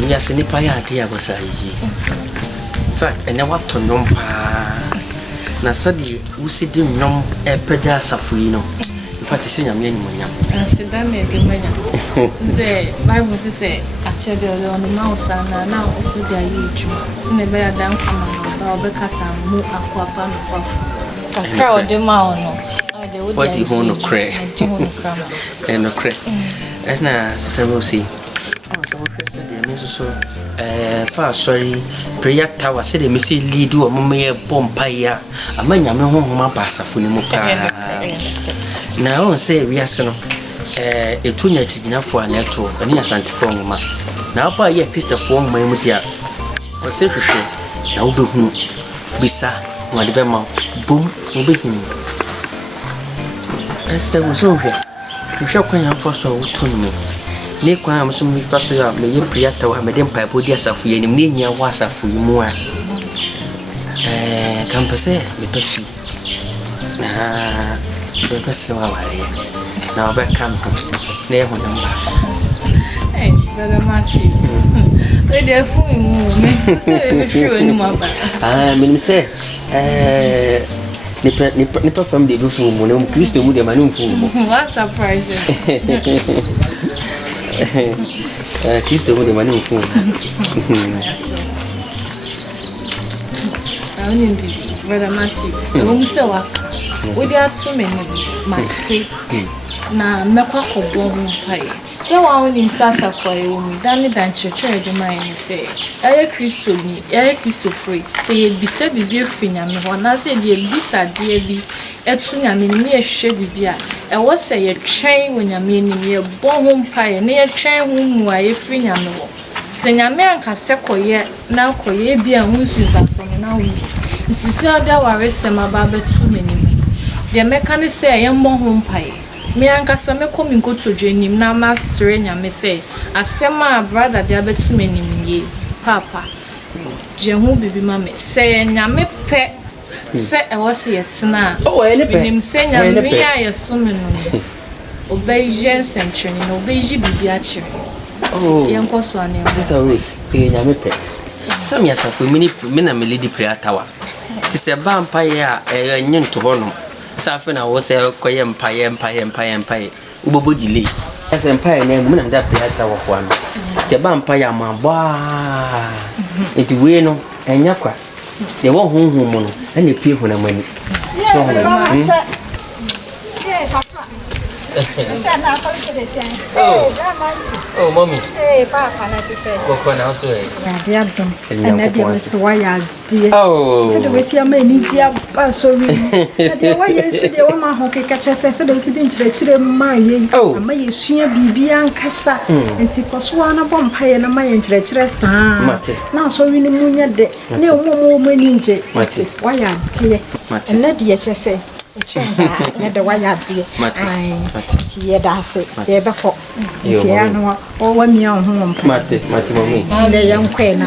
we are sending Paya dear was I. In fact, and never to nom pa. Nasadi, who sit him nom a pedia safrino. In fact, it's in a million. I said, I made the man. The Bible says, actually, on the mouse and now also their age. Soon a better down come about because I'm more aquapan of a crowd, the mound. What do you want to cray? And no cray. And now, several see. So, sorry, prayer tower said a missy lead to a mummy bompire. A man, I'm no home, passa for the mopa. Now, say we are son. A 2 years enough for a network, and yes, anti form. Now, by a piece of form, my mutia. Or selfish. Now, do whom Bisa, what the bema, boom, will be him. As there was over, you shall come out for so to me. Nick, I am some first year, may you priata or Madame Pipodias of Yenimia was a for you more. Campus, the Pesci. The Pesci, now back come near one number. Hey, Brother Matthew. They are fooling me, sure, no more. I mean, say, Nipper from the roof room, Christo would have known for what surprise. Christo would have known for I only Brother Matthew. I won't say what we are too many, might say. Now, Macquaco bomb pie. So I only Sassa for a woman, Danny than church, the mind say. I Christo me, I Christo free. Say, be said, be beer free, and when I said, dear Bisa, dear be, at soon I mean, near shabby beer. I was say a train when I mean near bomb pie, near train whom I free Nyame. Say Nyame can second yet, now coye be and who's from now. It's still there were some about 2 minutes. The mechanic say I am more home pie. Me ankasa me komi go to dwenim na ma sere Nyame say asema brother de abetu menim ye papa je hu bibi ma me say Nyame pe say e wose yetena menim say Nyame ya yesume no obeje century no obeji bibi a kire yenko so ane Sister Rose Nyame pe some yasafo me na me lady prayer tower ti se ba mpa ye a enye nto hono Safina was a coy empire. Ubo delay. As empire name, when that theatre of one. The vampire, my bar. It will and yakwa. They won't home and the people and money. Oh, mommy. Hey, Papa, let's say. What also? And that was why I did. Oh, so there was a many jab, so why should the woman hockey catch us? I said, I was sitting to the children, my oh, may she be and Cassa, and see Coswana Bompire and my interest. Now, so we know that no more money, why I dear, and let the HSA. Let the wire dear, Matty, that's it. They're back up. Tiano, or 1 year home, Matty, the young queen.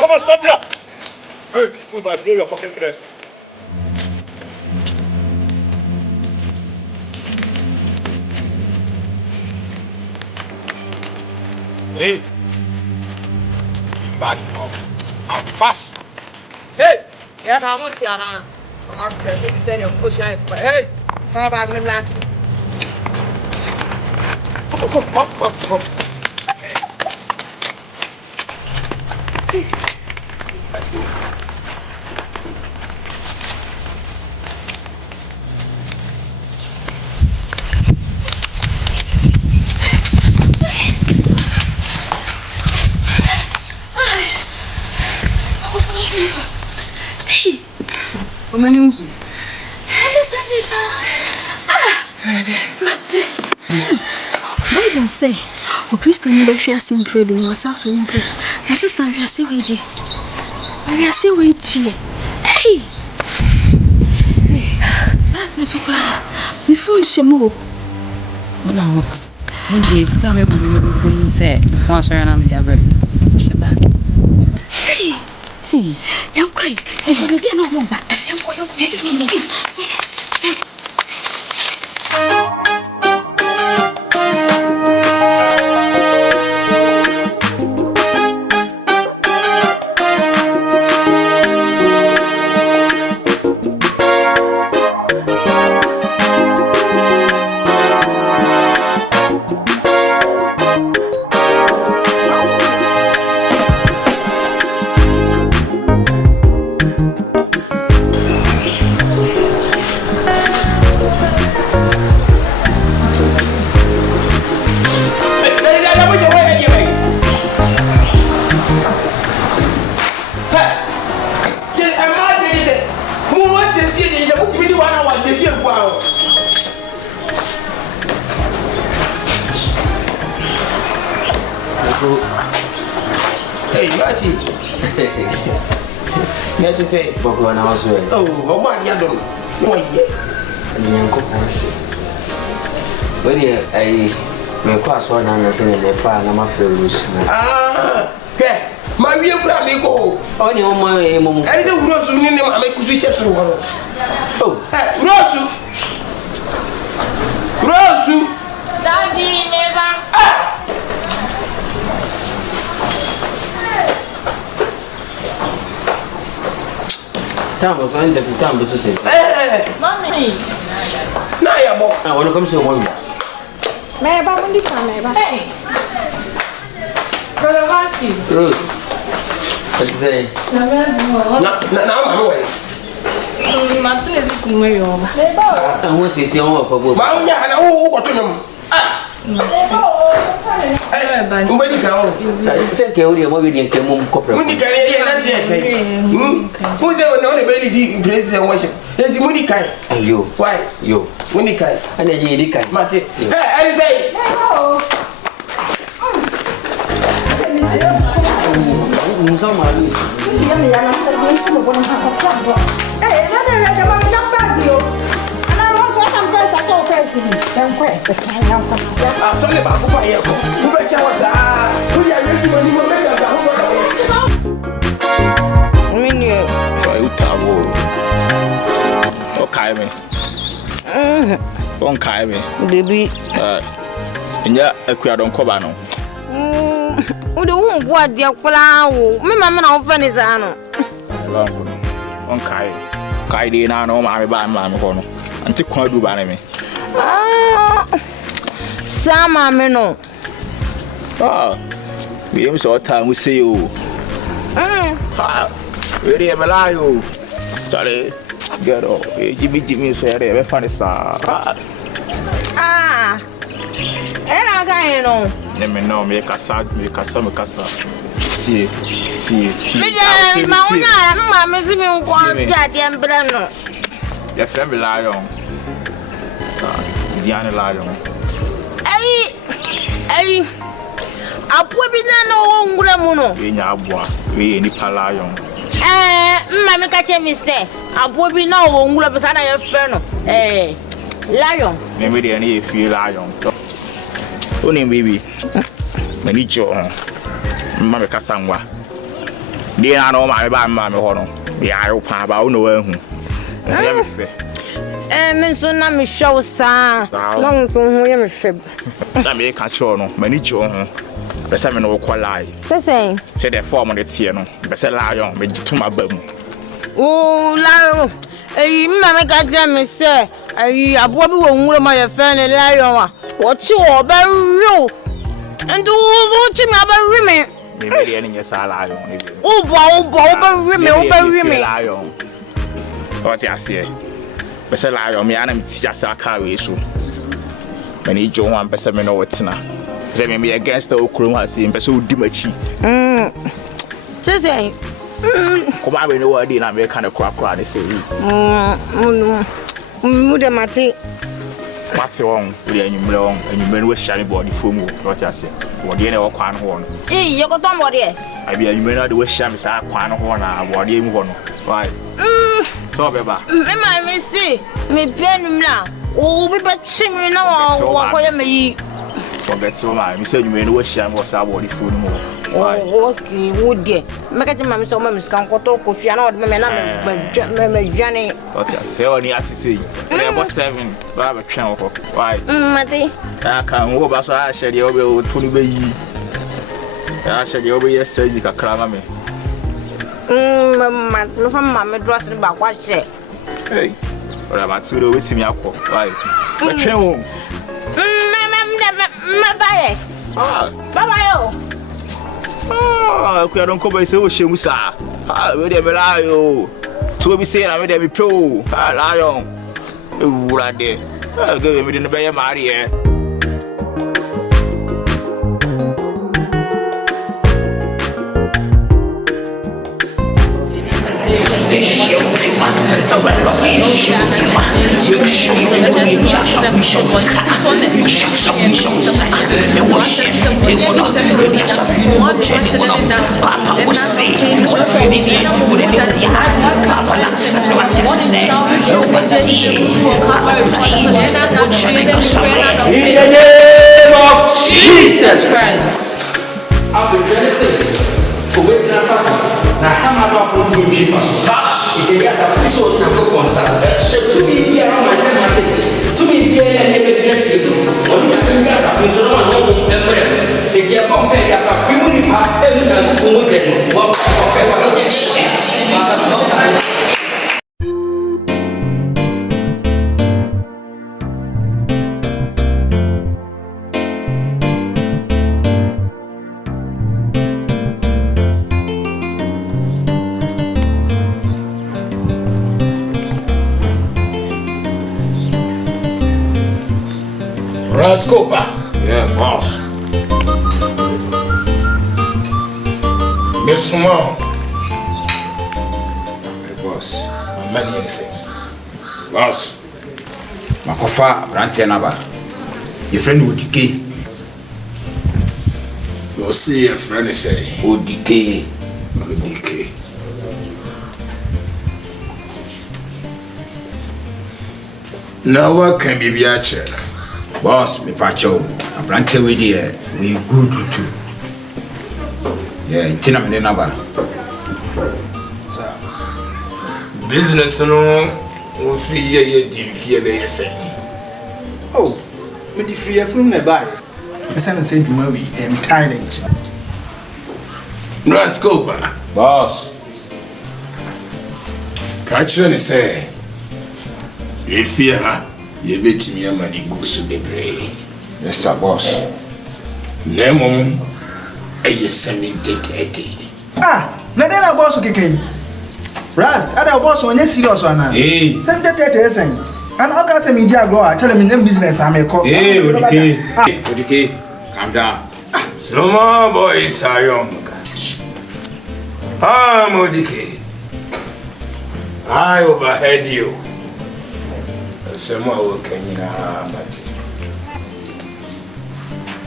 Come on, stop there! Hey, move my blow your fucking breath. Hey! Bad now. I'm fast! Hey! Yeah, I'm not here now. I'm going to tell you, push your head. Hey! Come back, let me laugh. Come. Bible say, "O Christo ni be hwe ase mpredu ni wasaso ni mpredu." My sister we ase weji. We ase weji. Hey. Meso pa. Mi fu shemo. Wala ho. Mun di ska me bu say, "Wa so yana me abre." Sheba. Hey. Yam kwai. Hey, we dey no mo ba. Yam kwai yo. Hey, Marty. Yes, you say, Boko na waso e. oh, what you do? No, Nyanko pansi. Wodi ai me kwa so na se ne fa na ma fe rules na. Hey, my real grab me go. Oni o mo e mo. I say Rosu ni ne ma me kusu shesu ho. Oh, Rosu. Daddy, never. tambo so ende tambo so se. Mommy. Na ya bo. Ah, wono come so mo. Me ba mun di fa me ba. Hey. Brother Matthew. Rose. What say? Na ma me we. Matthew is this me yo. Me ba. Ah, wo se se won pa bo. Ma unya na wo ko to nyum. Mbadi ka o. Se ke o ri mo bi di nke mo kopra. Muni ka ye na tie se. Mu se no le be di president worship. E di muni kai. Ayo. Why? Yo. Muni kai. Ana je di kai. Mate. Hey, I say. Musa malu. Si ya me ya na ko mo bona ha ka tia bo. Na na ya ma ya ba bio. Ana ro so am ko sa so ko si. Yan ko e sa ya ko. Tole ba ko fa ye ko. Ku be se wa da. Ku ya yesi mo ni mo me ya da ho da. Mini. Why utawo? Okay me. Won't kai me. Baby. Nya akua don koba no. O de won bo ade akula wo. Me mama na wo fa ni za no. Long no. Won't kai. Kai de na no ma me ba ma me ho no. Anti kwa du ba na me. Sama me no. We am so time we see you. We re me la yo. Sorry. Get up. Jimmy so re be fa ni sa. Era ga no. Me no me kasa. See. Me de ma una ma me si me nko jade embra no. Ya fe me lion. Diana lion. Ai. Apo bi na no ngura mu no. We nya aboa. We ni pa lion. Mma me ka che mi se. Apo bi na wo ngura be sa na ye fe no. Lion. Me de na ye fi lion. Oni baby. Mani jo. Mma me kasa nwa. Di na no ma me ba mma me ho no. Bi ayo pa ba wo no wa hu. Ya me fe. Me so na me show sa. No so hu ya me fe. Na me ka cho no. Mani jo ho. Be se me no ko lai. Say. Se the form de tie no. Be se lion me gituma ba mu. Oh, lion. Mma me ka je me se. Abo bi wo nwuro ma ye fe ne lion wa. Wo chi wo ba ru. Ndu wo chi me ba ru me. Me de ni sa lion ni bi. O ba ru me. Lion. O ti ase. Be se lion me ana me ti asa ka we so. Mani jo wan be se me no wotina. Se me against the okrum ha se be se odi machi. Say Come on, we know what I did. I'm very kind of crap. They say, Mati. what's wrong? We are in wrong, and you men were shining body for me. What I say? What do you know? Quan horn. You got somebody. I be a you men are the way shamis are quan horn. What do you want? Why? So, Beba. I may see me pen now. Oh, we but chimney now. What me? Forget so much. You said you men were sham was our body food more. Oh, okay, would you? Make it my so much can go to Cofiano, Johnny. What's that? Say only at sea. There was 7. Baba channel. Why? Mati. I can't move as I said you over 20 baby. I said you over yesterday. You can cram me. No, from Mamma dressing about what she. Hey, what about Sudo with me? Why? But you Bye. Bye. Ah, I don't come by so she was. Ah, where they rely you. To be saying, I made them be pro. Ah, lion. Right there. I'll give me the Bay Maria. Jesus Christ. After Genesis, for which na sama do aponto mi pa so. Ite ya sa fiso na ko konsa. Se tu mi bia na ma tema se. Tu mi bia ya ne be bia se do. Oni na kan ga sa fiso na no mo emre. Se dia ko pe ya sa fi mu ni pa e mu na ko mo je no. Wo ko pe wa se je. Scopa. Yeah, boss. Miss Mom. Hey, boss. I'm many anything. Boss. Makofa branche naba. Your friend would decay. You'll see your friend say. Would decay. Would decay. Now what can be a chair? Boss, me pacho. A branch with here. We good too. Yeah, Tina me naba. Sir. Business no. We free ye di fear be say. Oh, me di free from me buy. Me say dwuma we am talent. No scope. Boss. Catch you say. If you you bet me a money goes to be brave. Yes, sir, boss. Nemo, a cemented. Ah, let that boss okay. Rust, other boss on your serious one. Hey, 70 and August media grow. I tell him in business. I'm a cop. Hey, okay. Calm down. So more boys are young. Ah, Modike. I overheard you. Some more can you know, but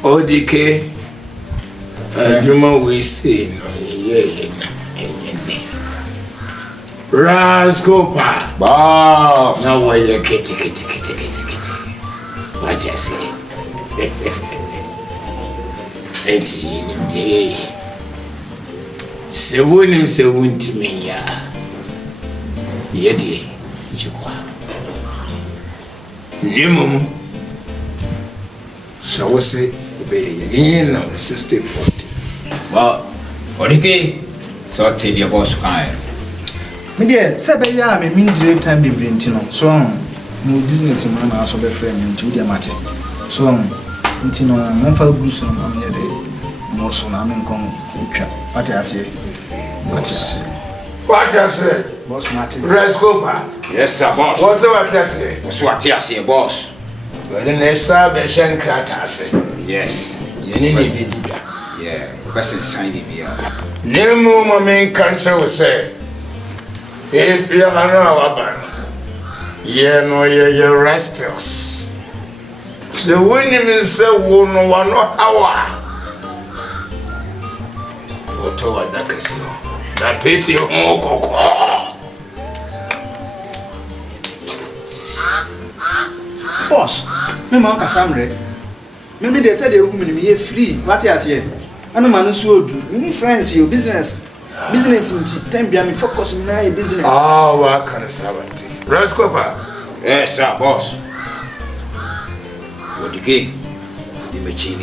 ODK, Juma, we see no, yeah, Rascopa, boss. now why you kitty. What you say? Day. Se wonim se wuntimi ya. Yedi, jikwa. Nimum so we say be na 60-40. Well, okay. So tell your boss kind. Me there, say be ya me mean direct time be brintino. So no business man na so be friend nti dia mate. So nti no mo fa boost no am ye de mo so na me nkon twa. What you say? What you say? Boss Martin. Rescopa. Yes, sir, boss. What's what you say? What's what you say, boss? Well, the next time be shen krata say. Yes. You need be dida. Yeah, best sign it here. Nemo main country will say, if you are not a you're rascals. So when you miss a woman, one hour. Ottawa Dakasio, that pity Moko. Boss, me man Cassandra. Maybe they said they woman me free. What is here? I know man so do. Me friends you business in time be me focus on my business. Ah, what kind of servant? Rascopa. Yes, sir, boss. What the key? The machine.